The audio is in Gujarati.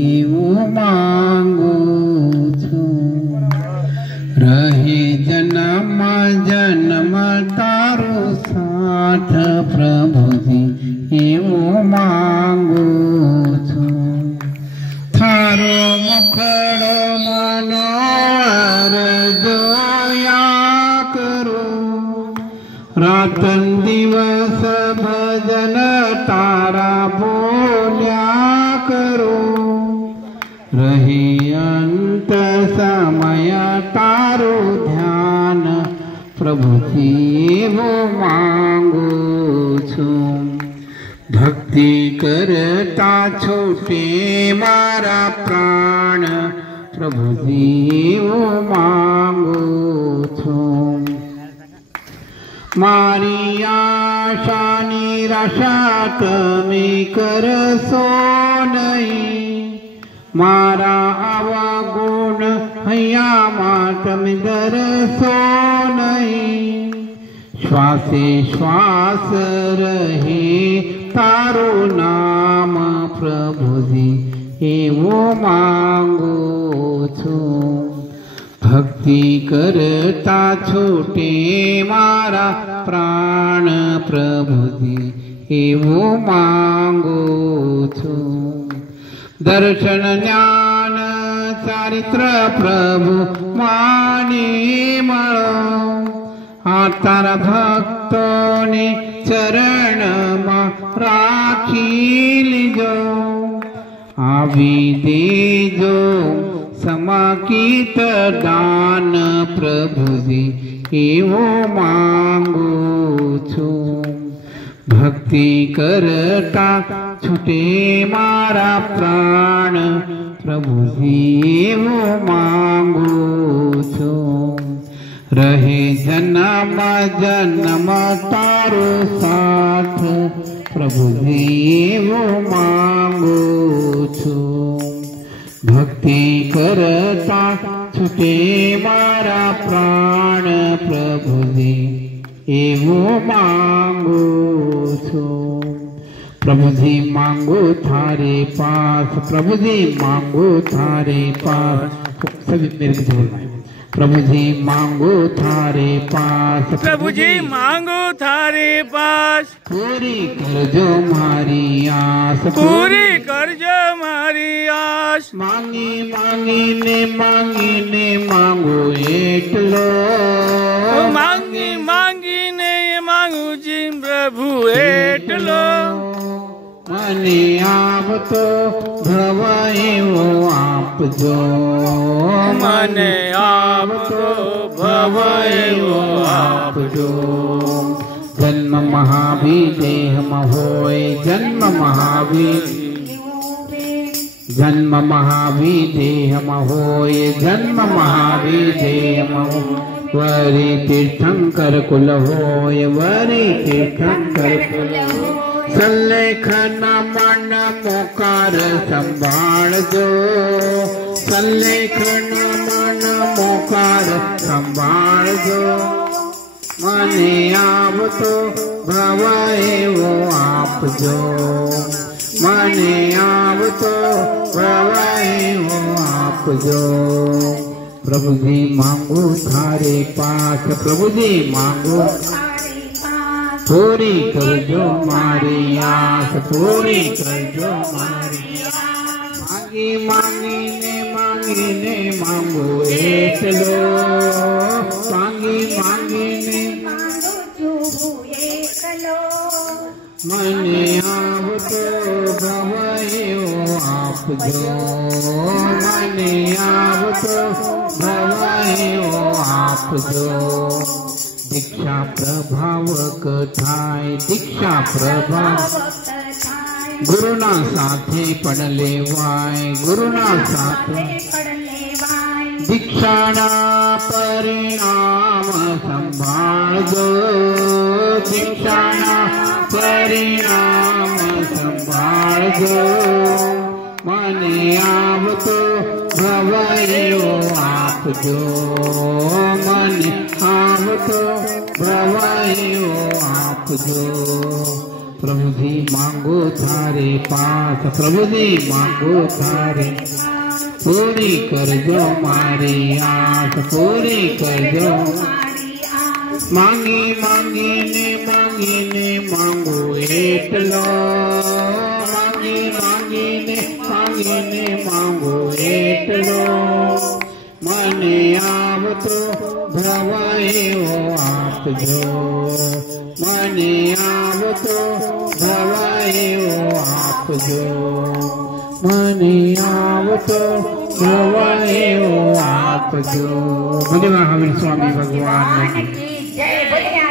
એવું માંગુ છું. રહે જન્મ જન્મ તારું સાથ પ્રભુજી એવું માંગુ છું. થારો મુખડો મનોહર જોયા કરું. રાતન દિવસ ભજન તારા બોલ્યા કરું. રહી અંત સમય તારું ધ્યાન પ્રભુજી એવું માંગુ છું. ભક્તિ કરતા છૂટે મારા પ્રાણ પ્રભુજી એવું માંગુ છું. મારી આશા નિરાશા તમે કરશો નહીં. મારા આવા ગુણ હૈયામાં તમે ધરશો નહીં. શ્વાસે શ્વાસ રહે તારું નામ પ્રભુજી એવું માંગુ છું. ભક્તિ કરતા છૂટે મારા પ્રાણ પ્રભુજી એવું માંગુ છું. દર્શન જ્ઞાન ચારિત્ર પ્રભુ માની મળો. આ તારા ભક્તોને ચરણમાં રાખી લીજો. આવી દેજો સમાકિત દાન પ્રભુજી એવું માંગુ છું. ભક્તિ કરતા છૂટે મારા પ્રાણ પ્રભુજી એવું માંગુ છું. રહે જન્મ જન્મ તારો સાથ પ્રભુજી એવું માંગુ છું. ભક્તિ કરતા છૂટે મારા પ્રાણ પ્રભુજી એવું માંગુ છું. પ્રભુજી માંગુ थारे पास. प्रभुजी मांगो थारे पास. सभी मेरे को बोलना है. प्रभुजी मांगो थारे पास. प्रभुजी मांगो थारे पास. पूरी करजो मारी आस. पूरी करजो मारी आस. मांगी ने मांगो एटलो. मांगी ने मांगू जी प्रभु एटलो. મને આપતો ભવ એવો આપજો. મને આપતો ભવ એવો આપજો. જન્મ મહાવીર દેહમાં હોય. જન્મ મહાવીર દેહમાં હોય. જન્મ મહાવીર દેહમાં હોય. વરી તીર્થંકર કુલ હોય. વરી તીર્થંકર કુલ હોય. સલ્લેખન મન મોકાર સંભાળજો. સલ્લેખન મન મોકાર સંભાળજો. મને આવતો ભવ એવો આપજો. મને આવતો ભવ એવો આપજો. પ્રભુજી માંગુ થારે પાસ. પ્રભુજી માંગુ पूरी करजो मारी आस. पूरी करजो मारी आस. मांगी ने मांगो एटलो. मांगी ने मने आवतो भव एवो आपजो. मने आवतो भव एवो आपजो. दीक्षा प्रभावक थाय. दीक्षा प्रभाव गुरुना साथे पण लेवाय. गुरुना साथे दीक्षाना परिणाम संभाळजो. दीक्षाना परिणाम संभाळजो. મને આવતો ભવ એવો આપજો. મને આવતો ભવ એવો આપજો. प्रभु जी मांगो थारे पास, प्रभु जी मांगो थारे पूरी कर जो मारी आस, पूरी कर जो मांगी ने मांगो एटलो, मांगी ने मांगो एटलो, मने आवतो भवायो आपजो, मने आवतो भवायो आपजो, मने आवतो भवायो आपजो। धन्यवाद हमें स्वामी भगवान की जय।